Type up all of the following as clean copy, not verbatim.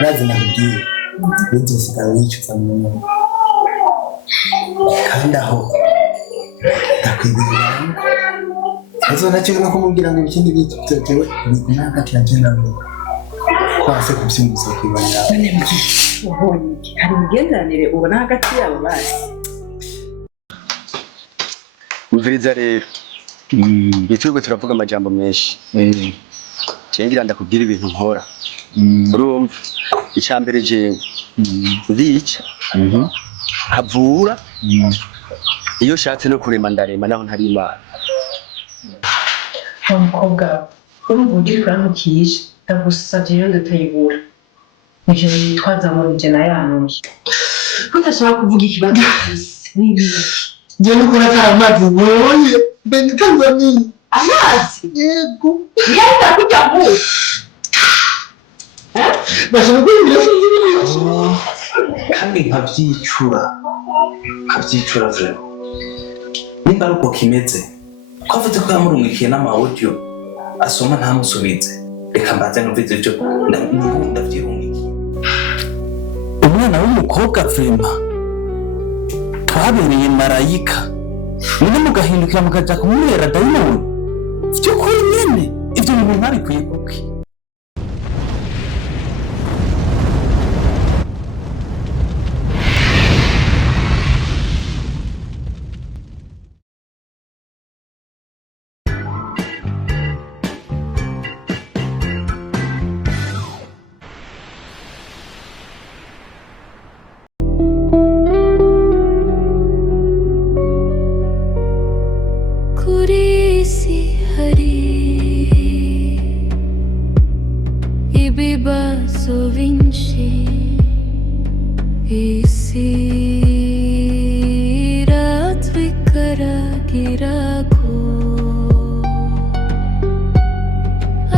Nazi nagiye bizosigara yicuza mu muntu kandi aho ndakwibirira azo nacyo no kumubwira ngo ikindi bitewe ni hagati ya jenda ngo kwase kubyumva kwibanya none mbi ubonye hari imigenderanire ubona hagati yabo basi umviriza rero bitwego turavuga amajambo menshi cengira ndakubwira ibintu nkora urumva icambere je ndica havura iyo shatse no kurema ndarema naho ntari imana umukobwa urumva ugiye kuramukisha ndagusavye rero ndatayibura ivyo twazamurije na yahavuye udashaka kuvuga ikibazo cyose nibi je no kuba amazi boye ben Tanzania amazi yego yenda kujya mu bashaka kwinjira kandi nkavyicura vyo nimba ari uko kimeze ko avuze ko yamurungikiye n'ama-audio asoma ntamusubize reka mbanze numvize ivyo ndavyirungikiye umwana w'umukobwa vrema twabereye marayika none mugahindukira mukaja kumubera dayimoni vy'ukuri nyene ivyo bintu ntabikwiye kuki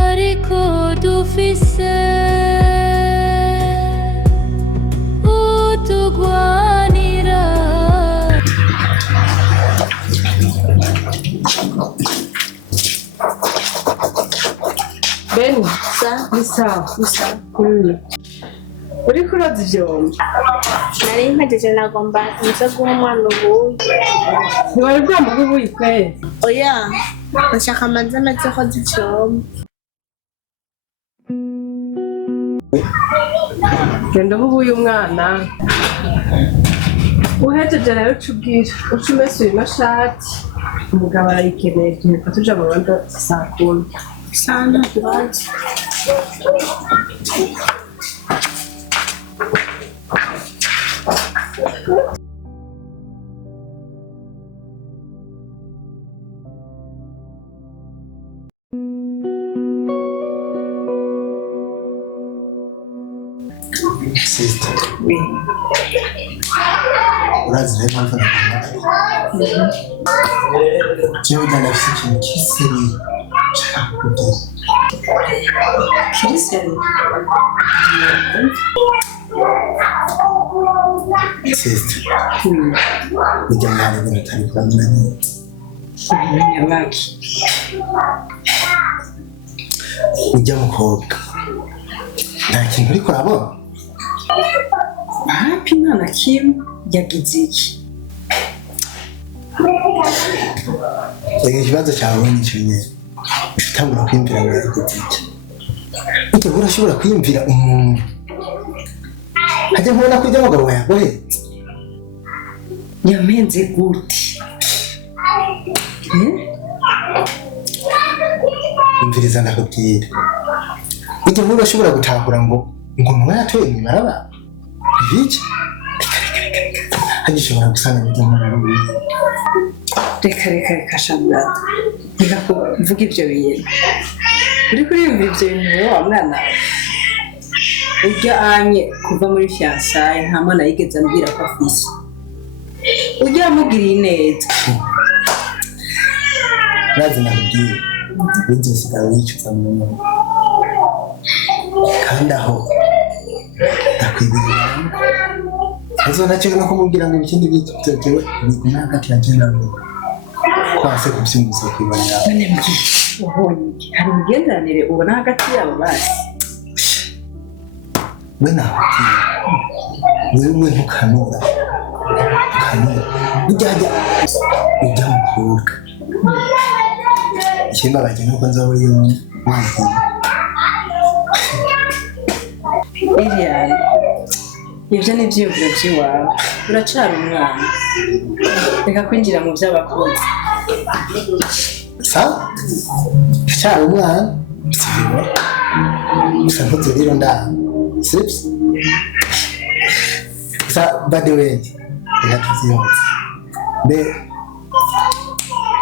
Ariko dufise utugwanira Ben sa uri kuroza ivyombo nari mpageje nagomba nza guha umwana ubuye ntiwari bwamuha ubuyi kwezi oya ndashaka amanza make ko zivyombo genda uha ubuyi umwana uhejeje rero cubwira uca umesura imashati umugabo arayikeneye tuheruka tuja mu bando saa kumi sana kibazo sister urazi rero mpamvu nakuhamagaye jewe ndafise ikintu kiseri kiriseri sister ujya mwana ibintu utari kuramenya neza nyabaki ujya mukobwa nta kintu uriko urabona hapi nta kimwe yagize iki ikibazo cyawe nicyo nyine utangura kwiyumvira ngo yagize iki ute urashobora kwiyumvira umuntu hajya nkubona ko ujya mugabo yagohetse yamenze gute umviriza ndakubwira ujya nkubona ushobora gutahura ngo umuntu yatoye mu maraba ibiki hagishobora gusanga bijya mu maraba reka shabura reka kuvuga ibyo bintu uri kuriyumvira ibyo bintu wowe wa mwana urya anye kuva muri fiyansaye nta mwana yigeze ambwira ko afise ujya amubwiriye neza nazi nakubwira bizosigara yicuza mu muntu kandi aho ndakwibirira azo nacyo no kumubwira ngo ikindi bitewe ni hagati ya jenda ngo kwase kubyumva kwibanya none mbi ubonye iki? Hari imigenderanire ubona hagati yabo basi? we nakubwira wewe ntukanura ujya mu kuruka ikimbabaje nuko nza muri yo mwakira Lilian, ibyo ni ibyiyumviro by'iwawe, uracara umwana, reka kwinjira mu by'abakunzi. sawa ndacyari umwana sibyo gusa ntuzuriro ndaha sibyo gusa by the way reka tuzihoze mbe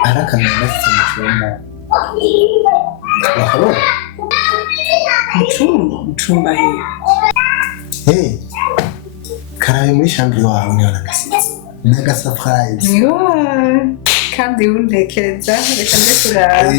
arakamenya gafite mu cyumba bakabona Mucumba he. karabe muri shambiri wawe niho nagasitse n'agasurprise Kandi wundekereza, reka ndekuraba.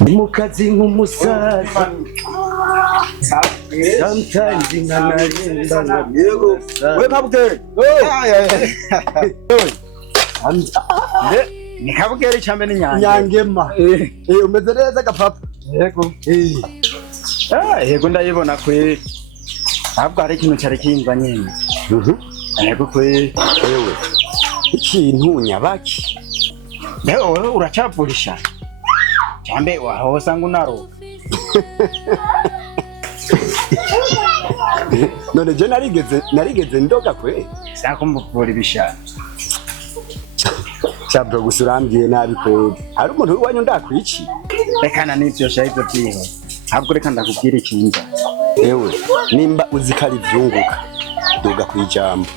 Mukazi nk'umusaza sometimes nkanarinda yego we kabugere ni kabugere cyambe ni nyangema umeze neza gapapa yego yego ndayibona kwe ahubwo hari ikintu cyari kimva nyine yego kwe yewe ikintu nyabaki wewe uracavurisha Chambe waho sangu naro. None je narigeze ndoga kwe. Sako muvura ibishaka. Cyabro gusurambye nabi kwe. Hari umuntu wanyu ndakwiki. Rekana n'ibyo shayibyo byiho. Habwo reka ndakubwira ikinza. Ewe nimba uzikari vyunguka. Doga kwijambo.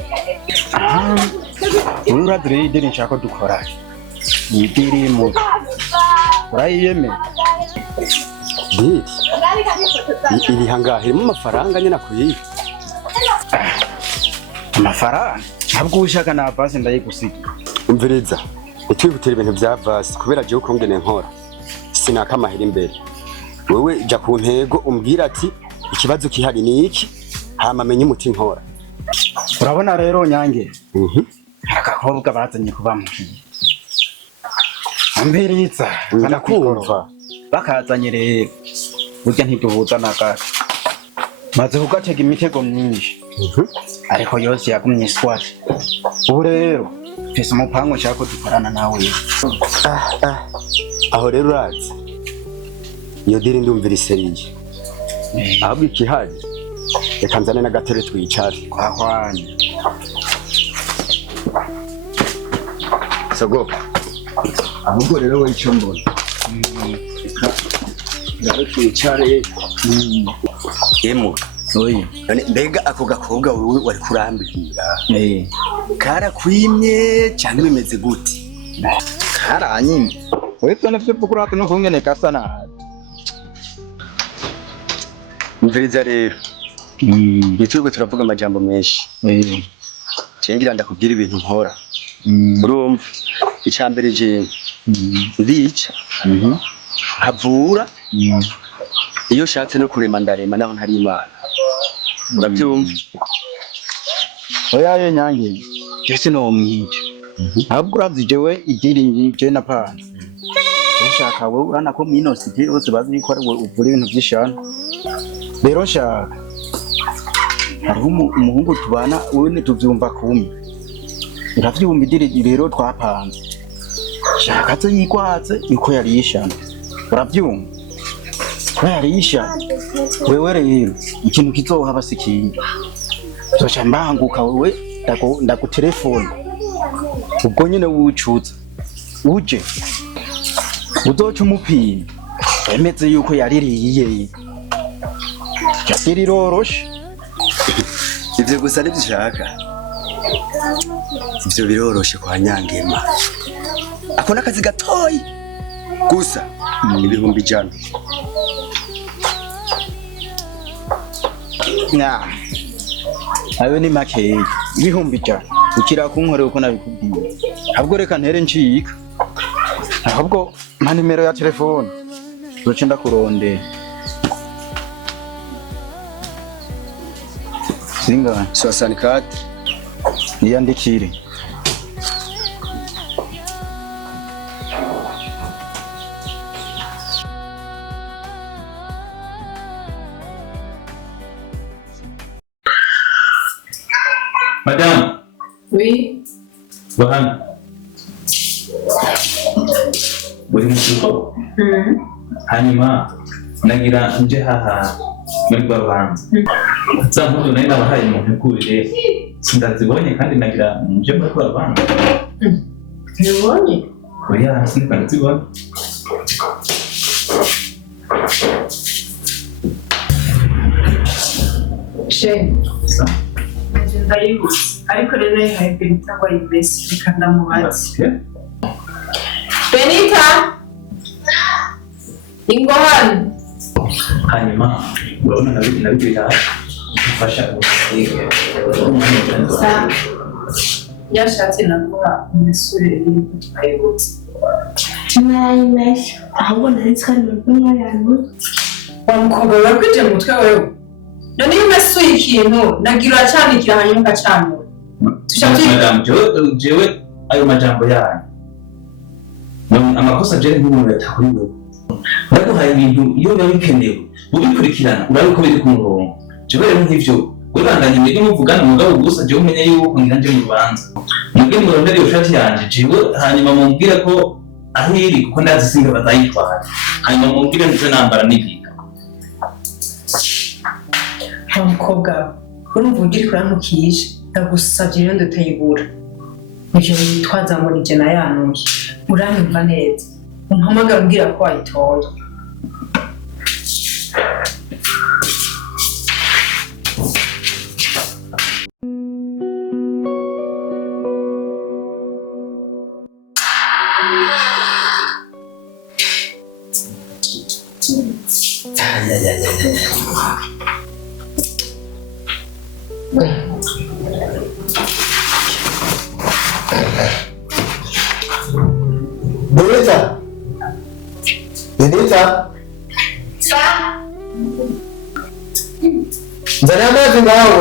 Uradire idiri nshaka dukora. Yidiri mu urayiyeme Didi iri hangahe mu mafaranga nyina kuyi amafaranga ntabwo ushaka na avance ndayigusiga umviriza utwihutira ibintu bya vase kubera je uko ngene nkora sinaka amahera imbere wewe ja ku ntego umbwira ati ikibazo kihari ni iki hama menye umuti nkora urabona rero nyange akakobwa bazanye kuba muhiye Ambiriza ndakumva bakazanye rero burya ntiduhuza naka maze kugatega imitego myinshi ariko yose yagumye swat ubu rero pese umupango nshaka dukorana nawe aho rero urazi iyo diri ndumvira iseriye ahubwo ikihari reka nzane n'agatere twicare kwahwanye sogoka ahubwo rero wowe icyo mbona rero twicare oyi mbega ako gakobwa wewe wari kurambira karakwimye cyane bimeze gute karanyimye wewe tone fye bukura no kungene kasana mviriza rero bitubwe turavuga amajambo menshi cengira ndakubwira ibintu nkora urumva icambere je ndica havura iyo shatse no kurema ndarema naho ntari imana urabyumva oya ye nyange jese no mwije ahubwo uravye jewe igiri je na pana ushaka wowe urana ko mino sije bose bazi ko ari uvura ibintu by'ishana rero nshaka hariho umuhungu tubana wewe ntituvyumva kumwe uravyumva idiri rero twapanze shaka zo yigwaze yuko yarishana uravyumva ko yarisha wewe rero ikintu kizohaba sikingi zoca mbanguka wewe ndagutelefona ubwo nyene wucuza uje uzoca umupima emeze yuko yaririye Jasiri riroroshe ivyo gusa nivyo ushaka ivyo biroroshe kwa Nyangema ako n'akazi gatoyi gusa ibihumbi 100 ayo ni makeyi ibihumbi 100 ukira kunkorera uko nabikubwiye ahubwo reka ntere ncika ahubwo mpa nimero ya telefone zoce ndakurondera Singa 64 niyandikire Madame. Oui. Bahan. Buri mutuko. Hanyuma nagira nje haha muri babanza. Zampuzo nayo nabahaye mu nkurire. Sindazibonye kandi nagira nje muri babanza. Ntibonye? Oya, sinzibonye. Shame. Ariko rero yahaye Benita ngo ayibese reka ndamubaze. Benita! Ingo hano. Hanyuma urabona nabigirira gufasha ubusige. Sa yashatse naguha umusore ibintu twayibutse. Tunayimesha ahubwo nanditswe mu bwonko yanyu. Wa mukobwa wawe kwije mu mutwe wewe. None iyo nasuye ikintu nagira cyanikira hanyuma ngacamura. Madame, jewe ayo majambo yanyu. Amakosa je nk'umuntu yatakuri wewe. Ndaguhaye ibintu iyo biba bikenewe ubikurikirana urabiko biri ku murongo. Jewe rero nk'ivyo wibandanye mbere muvugana mugabo gusa jewe umenye yuko ngiranje mu rubanza. Mwebwe murondera iyo shati yanje jewe hanyuma mumbwire ko ahiri kuko ndazi singa bazayitwara. Hanyuma mumbwire nivyo nambara n'igihe. Mukobwa urumva ugira kuramukije ndagusabye rero ndutayibura ivyo witwaza muri je na yanuye uranyumva neza umpamagara umbwira ko wayitoye Benita. Nzana amazi ngaho.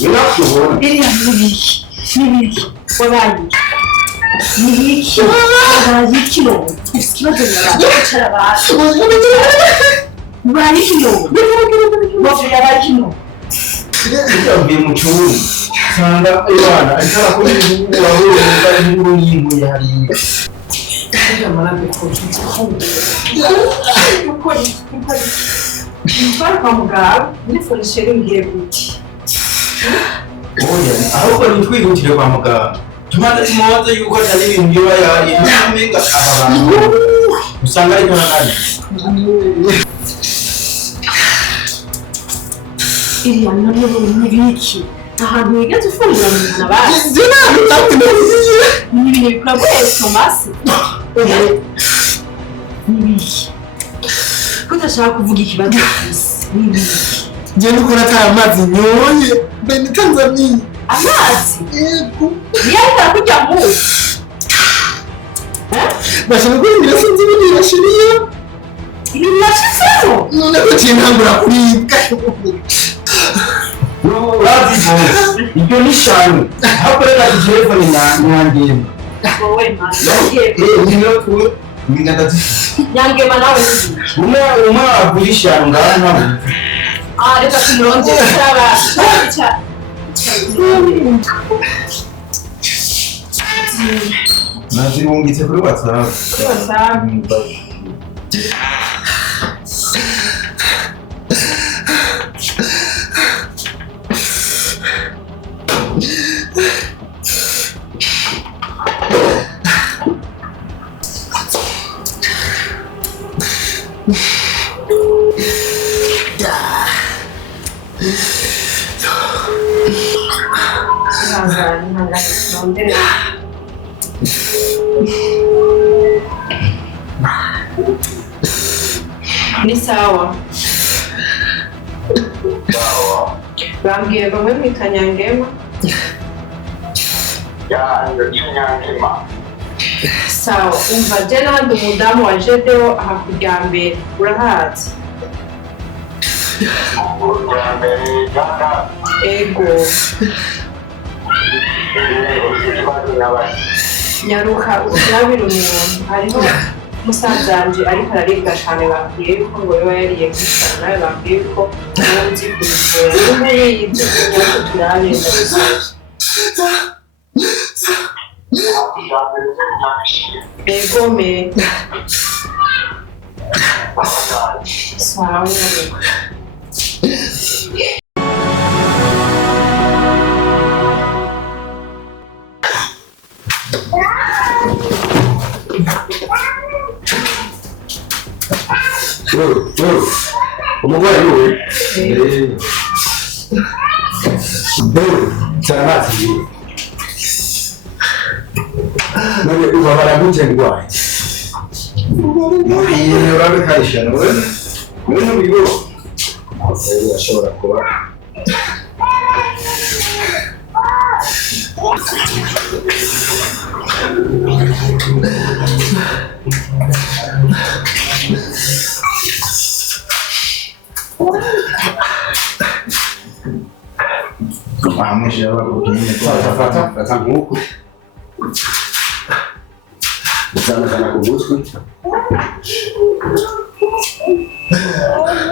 Ninakubona. Iriya nibiki. Nibiki. Wabaye. Nibiki. Wabaye kilo. Ikibazo n'abacara bacu. Wabaye kilo. Wabaye kilo. Yavuye mu cyumba. Sanga Imana ashaka ko yahuye n'inkuru y'impuye hariya. Ntwara kwa muganga nifurishe ngiye guti. Oya, ahubwo nitwihutire kwa muganga. Tumaze tumubaza yuko atari ibintu biba yari n'amenga abantu. Usanga ariko nakandi. Iriya nabyo nibiki. Ahantu wigeze ufungura mu nabasi. Ni ibintu bikuragoye Tomasi. Nibiki. Kudashaka kuvuga ikibazo cy'isi. Nibiki. Njye nuko natari amazi nyoye bene Tanzania. Amazi? Yego. Niyo kujya mu. Bashaka kumbira sinzi ibindi bashiriye. Ibi nashizeho. None ko cyintangura kuribwa. Urazivuga. Ibyo ni shano. Hakorera telefone nyangiye. Wowe mama. Yego. Nyangema nawe nzi. Umwe agurisha ngara nawe. Reka turonze cyaba. Nazirungitse kuri WhatsApp. Ni sawa. Bambwiye bamwe mwitanyangema. Nyangema. Sawa, umva je nandi umudamu wa Jedeo aha kujya mbere. Urahazi? Ego. Nyaruka urabira umuntu hariho musazanje ariko araribwa cyane bambwiye ko ngo yoba yariye kwishana nawe bambwiye ko uzi kubivura n'ubu yibyo ko turabenda gusoza ego me sawa nyaruka umugore we cyaramazi none ubabara gute ndwaye muri urabikarisha nawe muri bigo ashobora kuba fata nk'uku uzanazana ku gutwi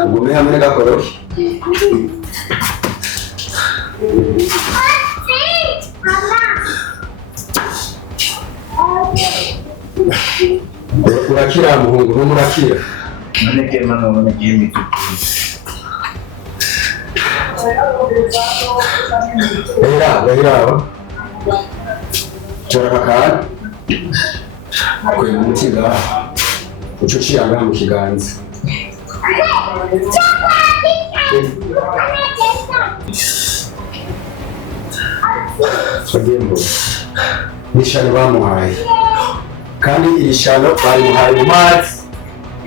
ugume hamwe n'agakoroshi urakira muhungu ntumurakira none kema none gimi Behira chora kakana kwenye mutiga uchuchia ngaha mu kiganza Fadembo nishano bamuhaye kandi iri shano bamuhaye mu mazi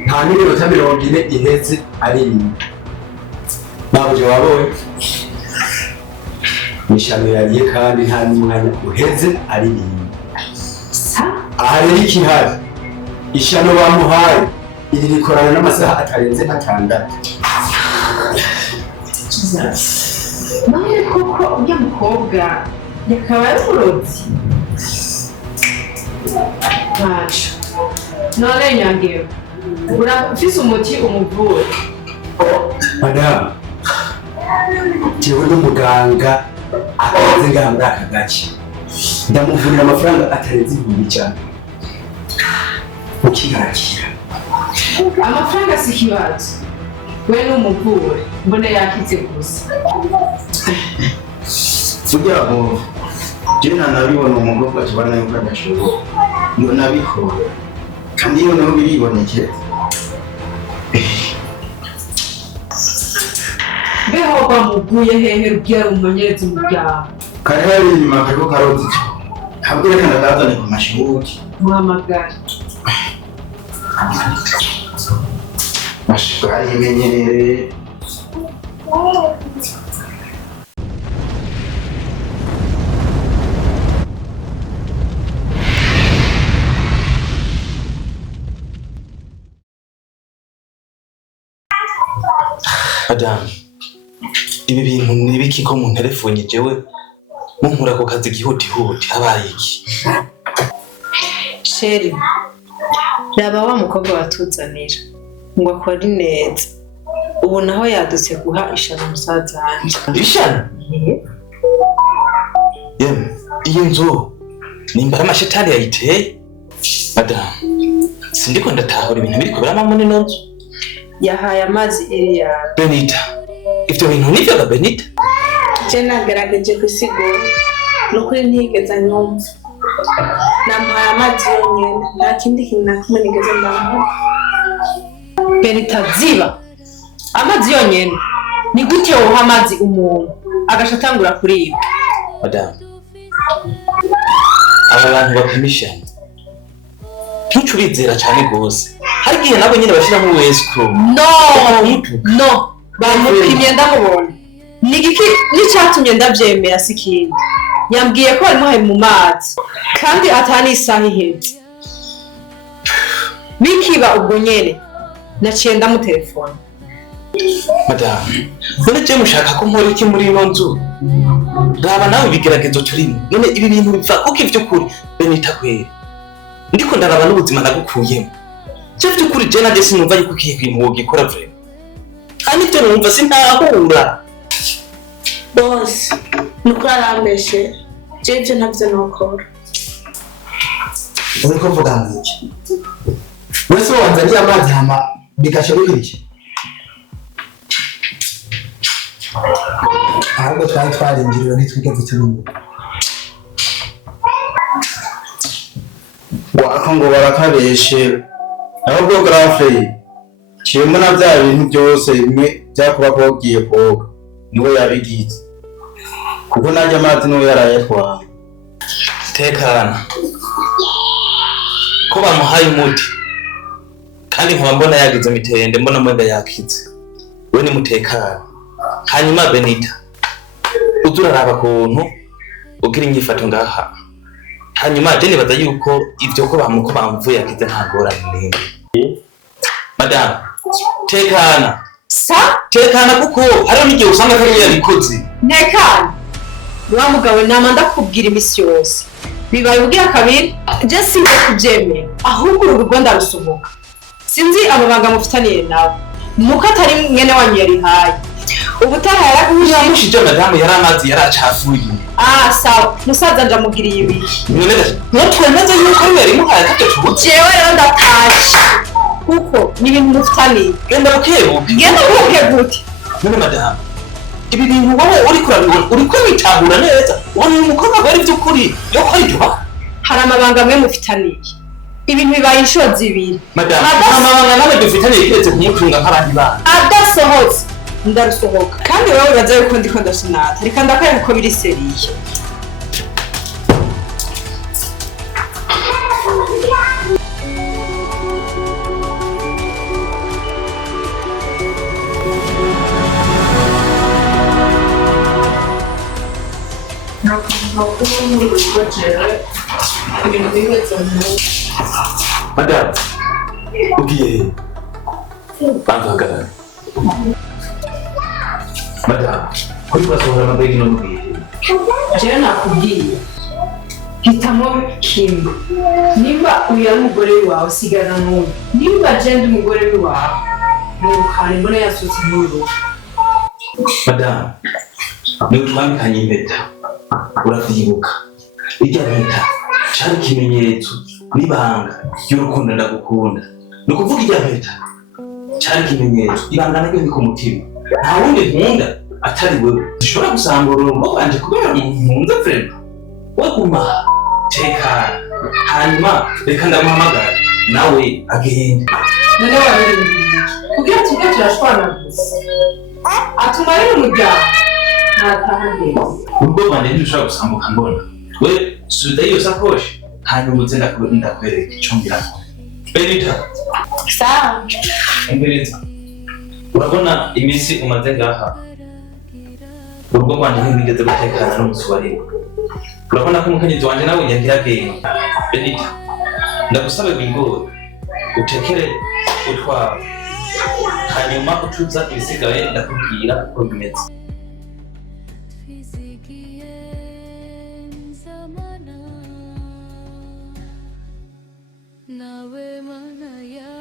nta n'iminota 40 iheze ari inyuma nabuje waboye nishano yagiye kandi nta n'umwanya uheze ari inyuma aha rero ikihari ishano bamuhaye iri rikorana n'amasaha atarenze 6 none koko ujya mukobwa yakaba y'umurozi ntaco none nyangewe urafise umuti umuvura Madame, jewe n'umuganga akaze ngaha muri aka gace ndamuvurira amafaranga atarenze 1000 cyane ukiharakira amafaranga si ikibazo we n'umuvure mbone yakize gusa kugira ngo jewe ntanabibona umukobwa tubana yuko adashoboye ngo nabikora kandi iyo naho biribonekera beho bamuguye hehe rubyara umunyerezi mu byawe kare hari inyuma kariko karoti ntabwo reka ndazane ku mashuri muhamagara mashuri imenyerere Madame, ibi bintu ni biki ko mu telefone jewe munkura ko kazi gihutihuti habaye iki? sheri raba wa mukobwa watuzanira ngo akore neza ubu naho yadutse guha ishano musaza wanje Ishana? Iyi nzu nimbara amashetani yayiteye? Madame, sindiko ndatahura ibintu biri kuberamo muri ino nzu. yahaye amazi iriya Benita, ivyo bintu nivyo ga Benita? Je nagerageje gusigura nukuri ntigeze nyumva namuhaye amazi yonyene nta kindi kintu na kimwe nigeze ndamuha Benita ziba amazi yonyene ni gute woha amazi umuntu agasha atangura kuriba Madame, aba bantu bapimishanya ntuco bizera cane gose hari igihe nabo nyene bashiramo wesco no bamupimye ndamubona nigiki nicatumye ndavyemera sikindi yambwiye ko arimuhaye mu mazi kandi atani isaha iheze bikiba ubwo nyene naciye ndamutelefona Madame, none je mushaka ko nkora iki muri ino nzu? Raba nawe bigeragezo turimo. None ibi bintu biva kuko ivy'ukuri Benita kwera. Ndiko ndaraba n'ubuzima nagukuyemo. Je vy'ukuri je naje sinumva yuko kiye kwintu wogikora vre. Kandi byo numva sintahura. bose nukuri arambeshe jeje ntavyo nokora uriko mvuga ngiki wese wanzaniye amazi hama bigasha bikiriki ahubwo twari twarindiriwe ntitwigeze turimo wako ngo barakabeshe ahubwo grafe kirimo na bya bintu byose bimwe byakuba kogiye koga niwe yabigize kuko najya amazi niwe yarayatwara Tekana. Ko bamuhaye umuti. Kandi nkaba mbona yagize mitende mbona mwenga yakize. We ni mutekana. Hanyuma Benita. Uzuraraba kuntu ugira inyifato ngaha. Hanyuma je nibaza yuko ivyo ko bamvuye yakize ntagorane n'imwe. Madame, tekana. sa Tekana kuko hariho n'igihe usanga kari yabikoze. ntekana wa mugabo nama ndakubwira imisi yose bibaye ubwira kabiri je sinze kubyemera ahubwo urugo ndarusohoka sinzi amabanga mufitaniye nawe muko atari mwene wanyu yarihaye ubutaha Yamushije Madame yaramazi yaracafuye. sawa musaza ndamugiriye ibi None twemeze yuko yari muhaye kate tubuze. jewe rero ndatashe kuko ni ibintu mufitaniye Genda bukebuke. genda buke gute None Madame, ibi bintu wowe uri kurabibona uri kwitahura neza ubona umukobwa bari by'ukuri yo kwitwa hari amabanga amwe mufitaniye ibintu bibaye inshuro zibiri Madame amabanga nawe dufitaniye kiretse kumutunga nk'abandi bana adasohotse ndarusohoka kandi wowe uraza yuko ndiko ndasunata reka ndakwereka uko biri seriye Madame, ugiye bantu hagarara. Madame, kuri basohora amabegi no mubwiye jewe nakubwiye hitamo kimwe nimba uyu ari umugore wawe sigana n'uyu nimba je ndi umugore wawe nirukane mbona yasutse nk'uruhu madamu niwe twambikanye impeta uravyibuka irya mpeta cari ikimenyetso n'ibanga ry'urukundo ndagukunda ni ukuvuga irya mpeta cari ikimenyetso ibanga naryo ni ku mutima nta wundi nkunda atari wewe dushobora gusambura urugo wanje kubera nkunda vrema we guma tekana hanyuma reka ndamuhamagara nawe agende none wabirindiriye kugira tujye turashwana gusa atuma rero umuryango ntatahageze urugo rwanje ntirushobora gusambuka mbona we subiza iyo sakoshi hanyuma uze ndakwereka ico mbirako Benita sawa Benita urabona iminsi umaze ngaha urugo rwanje ntigeze gutekana n'umunsi wa rimwe urabona ko umukenyezi wanje nawe yagira agenda Benita ndagusaba bw'ingoro utekere utwara hanyuma ucuza ibisigaye ndakubwira uko bimeze nawe mana ya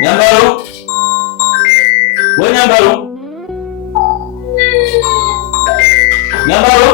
Nyambaro we Nyambaro Nyambaro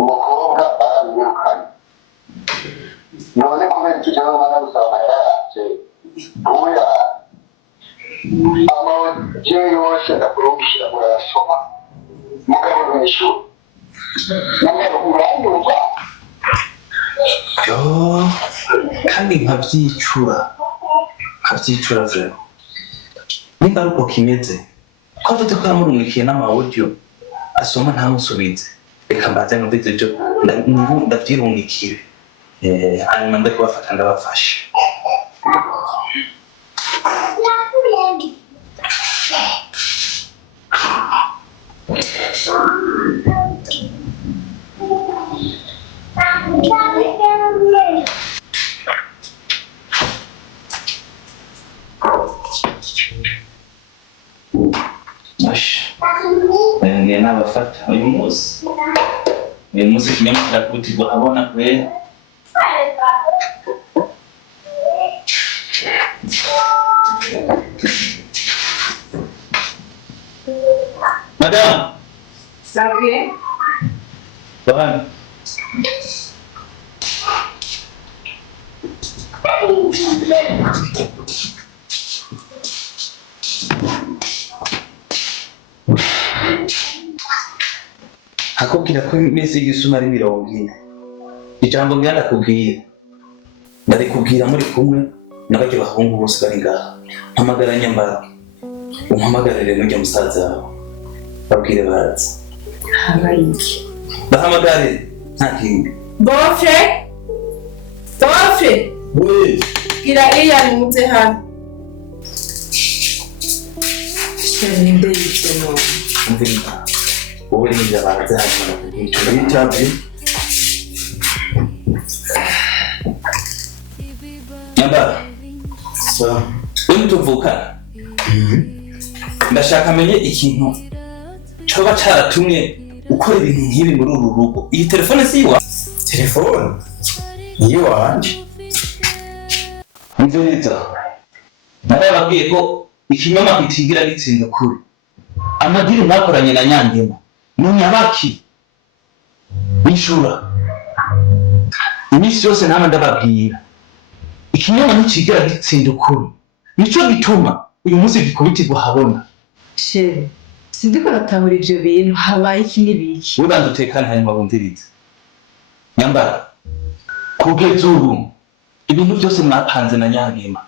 umukobwa baramwirukanye none kubera icyo cyangwa umwana gusaba yaje uya amaje yose ndakurungishira murasoma mugabo mw'ishuri mugabo uranyumva yo kandi nkavyicura vero nimba ari uko kimeze ko avuze ko yamurungikiye n'amawodiyo asoma ntamusubize reka mbaze numvise ivyo ndavyirungikire hanyuma nde kubafata ndabafashe ngiye nabafata uyu munsi kimwe kirakutirwa abona kwera madame Sabe? Bana akubwira ko iminsi y'igisuma ari 40 ijambo ngira ndakubwira ndarikubwira muri kumwe n'abajya bahungu bose bari ngaha mpamagara Nyambara umpamagarire n'ujya musaza wawe babwire baraza Habariki. bahamagare nta kintu bofe we gira yanyuze hano Shani mbele y'icyomo. umvira wowe n'ibyo baraza hanyuma nakubwira bitabye Nyambara sa we tuvukana ndashaka amenye ikintu coba caratumye ukora ibintu nk'ibi muri uru rugo iyi telefone si iwa telefone niyo wanje nziza narababwiye ko ikinyoma kitigira gitsinda kuri amadiri mwakoranye na Nyandimo ni nyabaki inshura iminsi yose nama ndababwira ikinyoma ntikigera gitsinda ukuri, nico gituma uyu munsi gikubitirwa habona. Shere, sindiko natahura ivyo bintu, habaye iki n'ibiki? We banza utekane hanyuma bumvirize. Nyambara, kugeza ubu ibintu byose mwapanze na Nyangema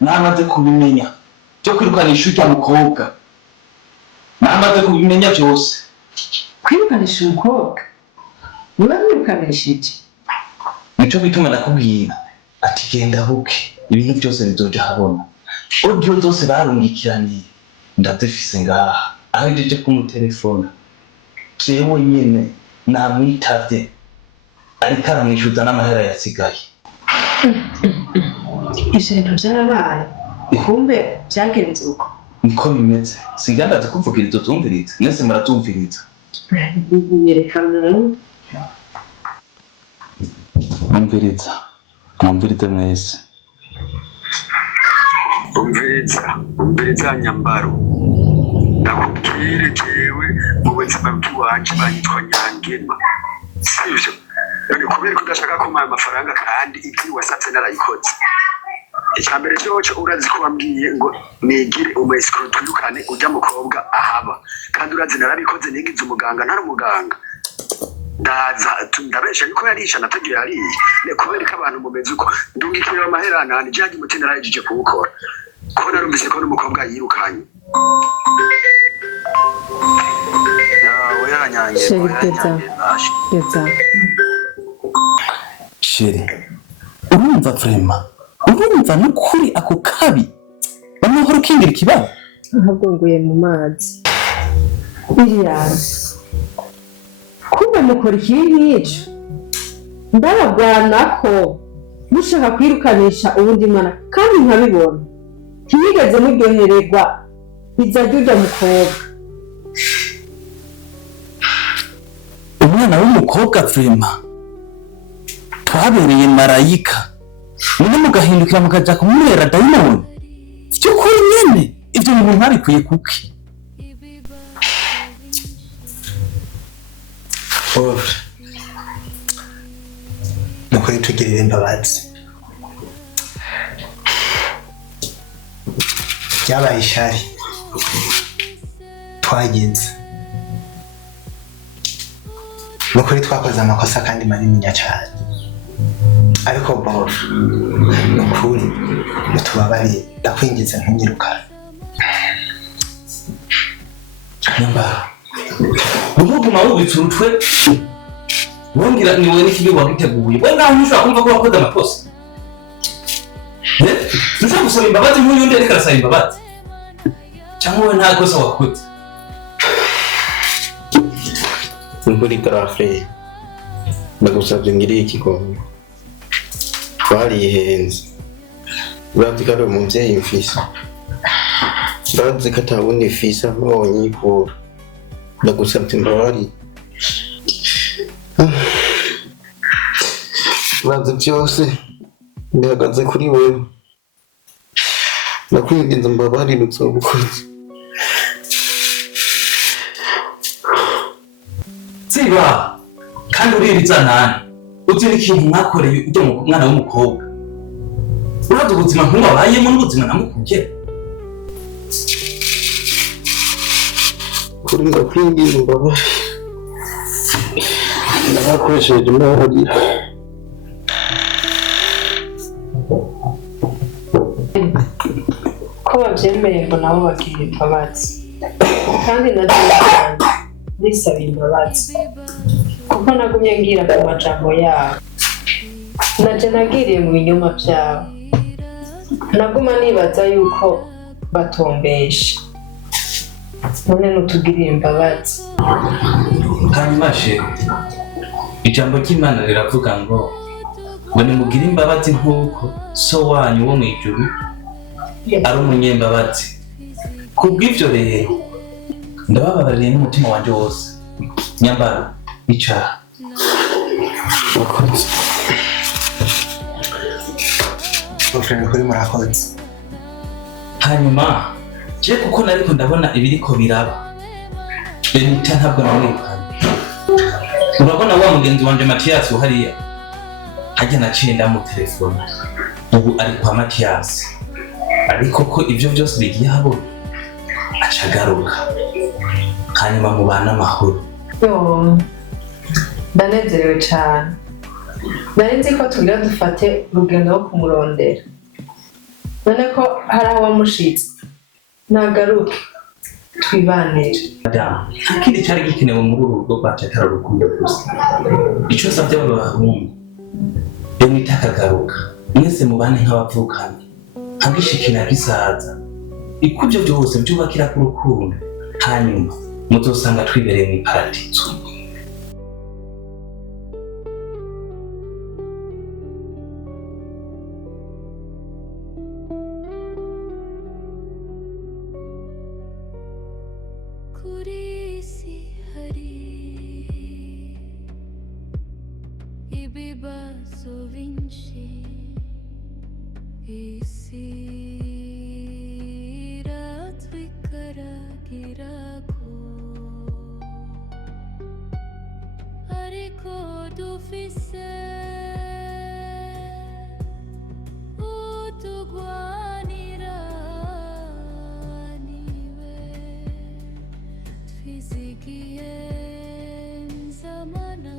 namaze kubimenya, byo kwirukanisha urya mukobwa namaze kubimenya byose. Kwirukanisha umukobwa? Urabirukanishije? Nico bituma nakubwira ati genda buke, ibintu byose bizoja habona. Audio zose barungikiraniye ndazifise ngaha, aho njeje kumutelefona jewe nyene namwitavye ariko aramwishuza n'amahera yasigaye. Ivyo bintu vyarabaye, kumbe vyagenze uko? Niko bimeze, sigandaza kuvugiriza utumviriza, mwese muratumviriza. Yerekana mwumvirize mwese. umviriza nyambaro, ndakubwire jewe mu buzima bw'iwanje banyitwa Nyangema, sivyo? None kubera ko udashaka kumpa amafaranga kandi ikiri wasatse narayikoze. Icyambere cyoco urazi ko wambwiye ngo nigire umu-escort twirukane ujya mukobwa ahaba, kandi urazi narabikoze nigize umuganga ntari umuganga. Ndabesha yuko yarisha natagiye yariye, ne kubera ko abantu mumeze uko ndungikira amahera nani jaji muti narayijije kuwukora, ko narumvise ko n'umukobwa yirukanye. Yawe yaranyange Sheri, urumva vrema, urumva n'ukuri ako kabi amahoro kingira ikibazo. ntabwo nguye mu mazi. Iriya kumbe mukora ikintu nk'icyo, ndababwana ko mushaka kwirukanisha uwundi mwana kandi nkabibona, ntiyigeze muryohererwa iza ry'urya mukobwa. Umwana w'umukobwa vrema twabereye marayika, none mugahindukira mukaja kumurera dayimoni. Vy'ukuri nyene ivyo bintu ntabikwiye kuki? nukuri tugirire imbabazi, byabaye ishari twagize, nukuri twakoze amakosa kandi manini cyane, ariko nukuri mutubabarire, ndakwingize ntunyirukane. Nyambara, ntuguma wubitse urutwe wongera niwe n'ikibi wagiteguye. We ngaho ntushobora kumva ko wakoze amakosa. Ntushobora gusaba imbabazi nk'uyundi ariko arasaba imbabazi, cyangwa we nta kosa wakoze. Nukuri garafure, ndagusabye ngiriye ikigongo, twarihenze, urazi ko ari umuvyeyi mfise, urazi ko ata wundi mfise aho wonyikura, ndagusabye imbabarire. Urazi byose bihagaze kuri wewe, ndakwinginze imbabarire uzobukoze. Siba kandi uririza nani uzi n'ikintu mwakoreye ujya mu mwana w'umukobwa, urazi ubuzima nk'ubabayemo n'ubuzima namukubye. Kuri ndakwinginze imbabarire, narakoresheje imbabarire. Ko babyemeye ngo nabo bagira imbabazi, kandi nabyo bisaba imbabazi, kuko nagumye ngira ku majambo yabo, naje nagiriye mu binyoma byabo, naguma nibaza yuko batombesha, none nutugirire imbabazi. Hanyuma sheri, ijambo ry'Imana riravuga ngo nimugire imbabazi nk'uko so wanyu wo mw'ijuru ari umunyembabazi. Kubw'ivyo rero ndabababariye n'umutima wanje wose. Nyambara, icara. Ufrene kuri murakoze. Hanyuma je kuko nariko ndabona ibiriko biraba, Benita ntabwo namwirukanye. Urabona wa mugenzi wanje Mathias uhariya hajya naciye ndamutelefona ubu ari kwa Matiyasi ariko ko ibyo byose bigiye habona acagaruka hanyuma mubana amahoro. Ndanezerewe cyane. Nari nzi ko tugira dufate urugendo rwo kumurondera, none ko hari aho wamushitse nagaruke twibanire. Akiri cyari gikenewe muri uru rugo rwacu atari urukundo gusa. Icyo nsabye aba bahungu rero nitakagaruka mwese mubane nk'abavukana nk'agishikira gisaza ikubyo byose byubakira ku rukundo hanyuma muzosanga twibereye mu paradizo. Ibibazo vinci isi iratwikaragirako ariko dufise utugwanira niwe twizigiye nzamana